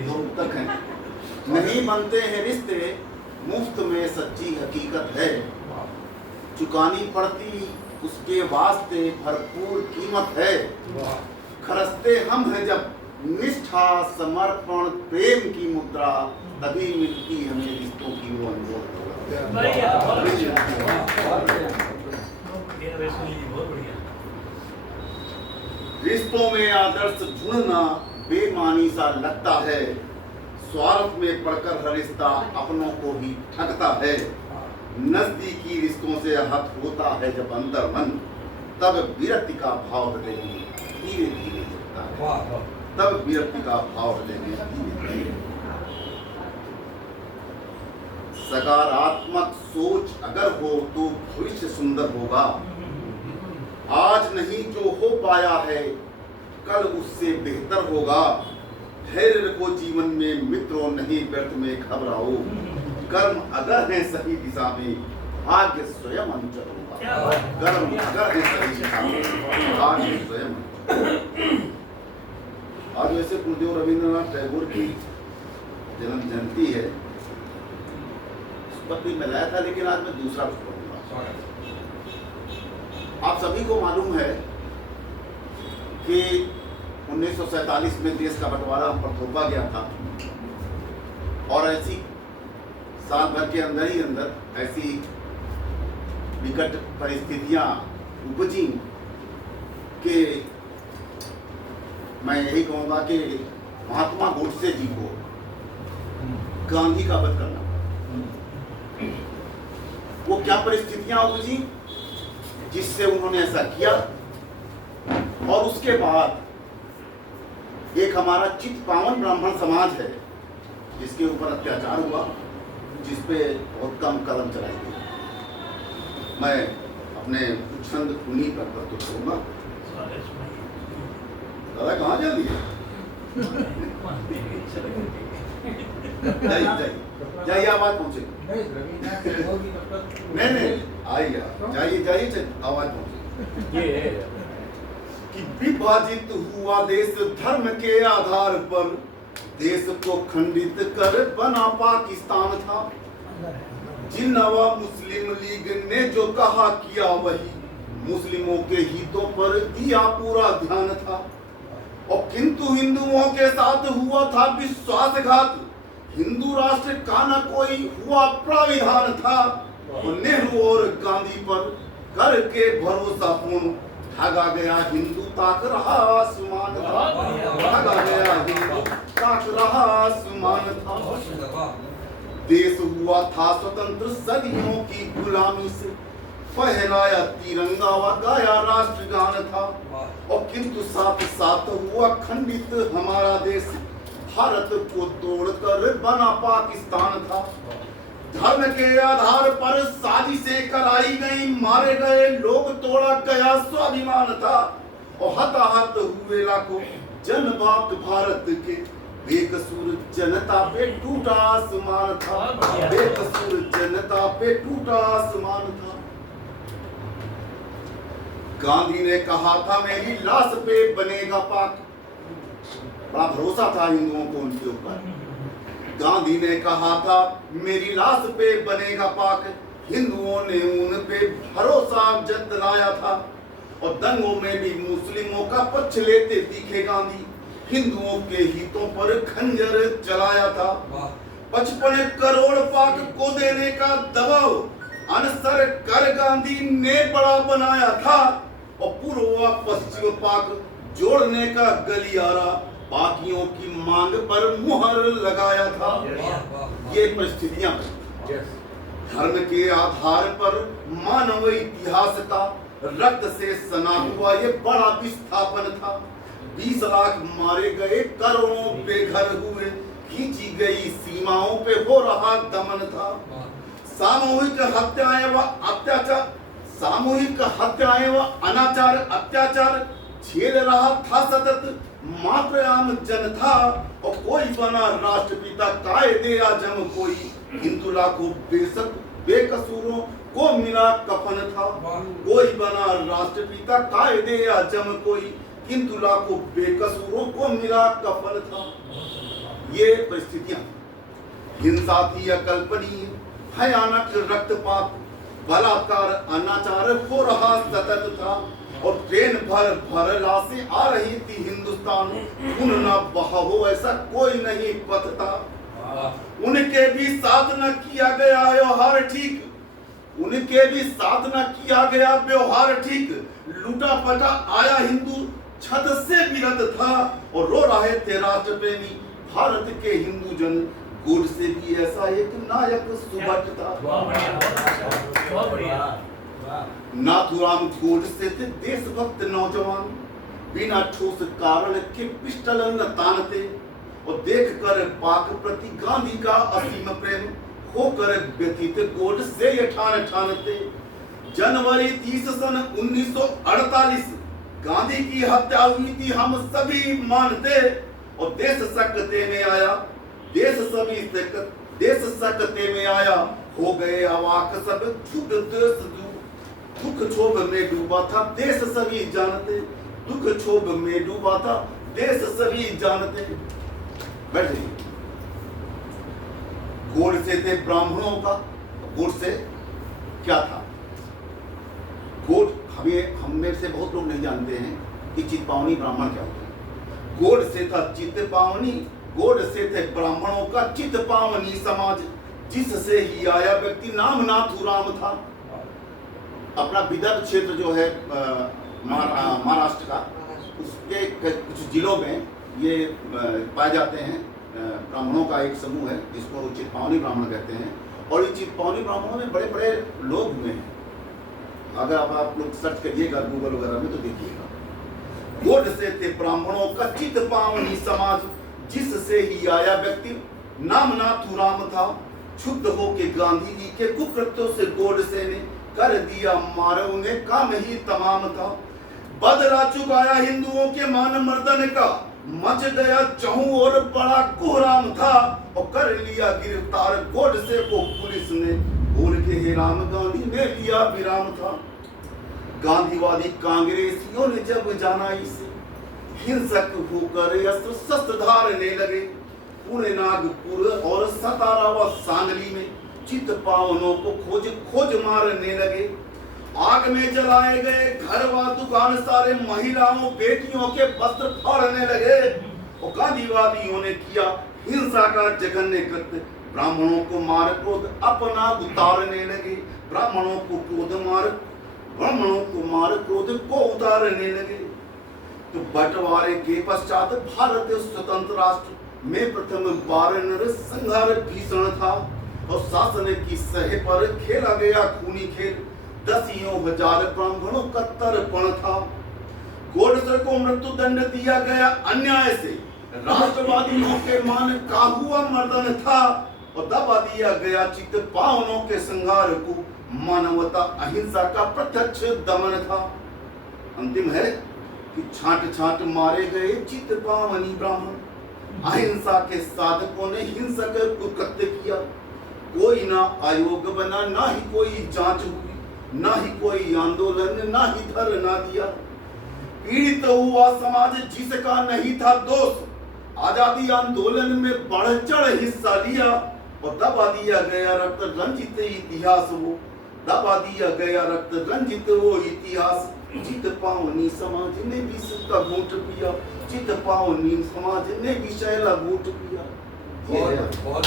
दो तक है। नहीं बनते हैं रिश्ते मुफ्त में, सच्ची हकीकत है। चुकानी पड़ती उसके वास्ते भरपूर कीमत है। खरसते हम हैं जब निष्ठा, समर्पण, प्रेम की मुद्रा, तभी मिलती हमें रिश्तों की वो अनमोल। रिश्तों में आदर्श ढूंढना बेमानी सा लगता है। स्वार्थ में पड़कर हर रिश्ता अपनों को ही ठगता है। नजदीकी रिश्तों से हट होता है जब अंदर मन, तब विरक्ति का भाव हृदय में धीरे धीरे जगता है। तब विरक्ति का भाव हृदय में धीरे धीरे। सकारात्मक सोच अगर हो तो भविष्य सुंदर होगा। आज नहीं जो हो पाया है कल उससे बेहतर होगा। धैर्य रखो जीवन में मित्रों, नहीं व्यर्थ में घबराओ। कर्म अगर है सही दिशा में भाग्य स्वयं अंचल होगा। कर्म अगर है सही दिशा में भाग्य स्वयं। आज वैसे गुरुदेव रविंद्रनाथ टैगोर की जन्म जयंती है, उस पर भी मैं लाया था, लेकिन आज मैं दूसरा कुछ पढ़ूंगा। आप सभी को मालूम है कि 1947 में देश का बंटवारा हम पर थोपा गया था, और ऐसी साल भर के अंदर ही अंदर ऐसी विकट परिस्थितियां उपजी कि मैं यही कहूँगा कि महात्मा गोडसे जी को गांधी का वध करना। वो क्या परिस्थितियां उपजी जिससे उन्होंने ऐसा किया। और उसके बाद एक हमारा चित्त पावन ब्राह्मण समाज है जिसके ऊपर अत्याचार हुआ, जिस पे बहुत कम कदम चलाई गई। मैं अपने कुछ छंद उन्हीं पर प्रस्तुत करूंगा। दादा कहाँ जल्दी है? जाइए आवाज पहुंचे। नहीं आइए, जाइए आवाज पहुंचे। कि विभाजित हुआ देश धर्म के आधार पर, देश को खंडित कर बना पाकिस्तान था। जिन्ना मुस्लिम लीग ने जो कहा किया वही, मुस्लिमों के हितों पर दिया पूरा ध्यान था। और किंतु हिंदुओं के साथ हुआ था विश्वासघात। हिंदू राष्ट्र का न कोई हुआ प्राविधान था। और नेहरू और गांधी पर करके भरोसा पूर्ण ठगा गया हिंदू, ताक रहा आसमान था। ठगा गया हिंदू, ताक रहा आसमान था। देश हुआ था स्वतंत्र सदियों की गुलामी से, फहराया तिरंगा व गाया राष्ट्रगान था। और किंतु साथ साथ हुआ खंडित हमारा देश, भारत को तोड़कर बना पाकिस्तान था। धर्म के आधार पर साजिशें कराई गई, मारे गए लोग, तोड़ा गया स्वाभिमान था। और हताहत हुए लाखों जनबात भारत के, बेकसूर जनता पे टूटा आसमान था। बेकसूर जनता पे टूटा आसमान था। गांधी ने कहा था मेरी लाश पे बनेगा पाक। बड़ा भरोसा था हिंदुओं को उनके ऊपर। गांधी ने कहा था मेरी लाश पे बनेगा पाक। हिंदुओं ने उन पे भरोसा जताया था। और दंगों में भी मुस्लिमों का पक्ष लेते दिखे गांधी, हिंदुओं के हितों पर खंजर चलाया था। 55 करोड़ पाक को देने का दबाव अनसर कर गांधी ने बड़ा बनाया था। और पूर्व व पश्चिम पाक जोड़ने का गलियारा बाकियों की मांग पर मुहर लगाया था। ये परिस्थितियां धर्म के आधार पर मानव इतिहास का रक्त से सना हुआ ये बड़ा विस्थापन था। 20 लाख मारे गए, करोड़ों बेघर हुए, खींची गई सीमाओं पे हो रहा दमन था। सामूहिक हत्याएं व अत्याचार, सामूहिक हत्याएं व अनाचार अत्याचार झेल रहा था सतत मात्र आम जन था। और कोई बना राष्ट्रपिता कायदे आजम कोई, किंतु लाखों बेशक बेकसूरों को मिला कफन था। कोई बना राष्ट्रपिता कायदे आजम कोई, किंतु लाखों बेकसूरों को मिला कफन था। ये परिस्थितियां, हिंसा थी अकल्पनीय, भयानक रक्तपात, बलात्कार, अनाचार हो रहा सतत था, और ट्रेन भर भर लाशें आ रही थी हिंदुस्तान, खून न बहा हो ऐसा कोई नहीं पथ था। उनके भी साथ न किया गया व्यवहार ठीक, उनके भी साथ न किया गया व्यवहार ठीक, लूटा पटा आया हिंदू छत से विरत था, और रो रहे थे राष्ट्र प्रेमी भारत के हिंदू जन, गोड से भी ऐसा एक नायक सुबट था। नाथूराम गोडसे थे देशभक्त नौजवान, बिना ठोस कारण के पिस्टल न तानते, और देखकर पाक प्रति गांधी का असीम प्रेम होकर व्यतीत गोडसे ये ठानते। जनवरी 30 सन 1948 गांधी की हत्या हुई थी, हम सभी मानते, और देश सकते में आया, देश सकते में आया, हो गए अवाक सब, झुक देश दुख क्षोभ में डूबा था देश सभी जानते, दुख क्षोभ में डूबा था देश सभी जानते। बैठ जाइए। गोडसे थे ब्राह्मणों का, गोडसे क्या था? हम में से बहुत लोग नहीं जानते हैं कि चित्पावनी ब्राह्मण क्या होता है। गोडसे था चित्पावनी, गोडसे थे ब्राह्मणों का चित्पावनी समाज, जिससे ही आया व्यक्ति नाम नाथूराम था। अपना विदर्भ क्षेत्र जो है महाराष्ट्र का, उसके कुछ जिलों में ये पाए जाते हैं। ब्राह्मणों का एक समूह है जिसको चित्पावनी ब्राह्मण कहते हैं, और ये चित्पावनी ब्राह्मणों में बड़े बड़े लोग हुए हैं। अगर आप लोग सर्च करिएगा गूगल वगैरह में तो देखिएगा। गोडसे थे ब्राह्मणों का चित्पावनी समाज, जिससे ही आया व्यक्ति नाम नाथूराम था। क्षुब्ध होके गांधी जी के कुकृत्यों से गोडसे ने कर दिया मारो, उन्हें काम ही तमाम था। बदला चुकाया हिंदुओं के मान मर्दन का, मच गया चहु और बड़ा कोहराम था, और कर लिया गिरफ्तार गोडसे को पुलिस ने, बोल के हे राम गांधी ने लिया विराम था। गांधीवादी कांग्रेसियों ने जब जाना इसे, हिंसक होकर अस्त्र शस्त्र धारने लगे। पुणे, नागपुर और सतारा व सांगली में चित्पावनों को खोज मारने लगे। आग में जलाए गए घर व दुकान सारे, महिलाओं बेटियों के वस्त्र फाड़ने लगे, और गांधीवादियों ने किया हिंसा का जघन्य कृत्य। ब्राह्मणों को मार क्रोध अपना उतारने लगे, ब्राह्मणों को मार क्रोध को उतारने लगे। तो बंटवारे के पश्चात भारत स्वतंत्र राष्ट्र में प्रथम बार नरसंहार भीषण था, और शासन की सह पर खेला गया खूनी खेल, दसियों हजार ब्राह्मणों का तर्पण था। गोडसे को मृत्यु दंड दिया गया अन्याय से, राष्ट्रवादियों के मान का हुआ मर्दन था, और दबा दिया गया चित्पावनों के संहार को, मानवता अहिंसा का प्रत्यक्ष दमन था। अंतिम है कि छांट छांट मारे गए चित्पावनी ब्राह्मण, अहिंसा के साधकों ने हिंसक कुकृत्य किया। कोई ना आयोग बना, ना ही कोई जांच हुई, ना ही कोई आंदोलन, ना ही धरना दिया। पीड़ित हुआ समाज जिसका नहीं था दोष, आजादी आंदोलन में बढ़ चढ़ हिस्सा लिया, और दबा दिया गया रक्त रंजित इतिहास वो, दबा दिया गया रक्त रंजित वो इतिहास। चित्पावनी समाज ने भी सबका घूंट पिया, चित्पावनी समाज ने भी शैला घूंट पिया। बहुत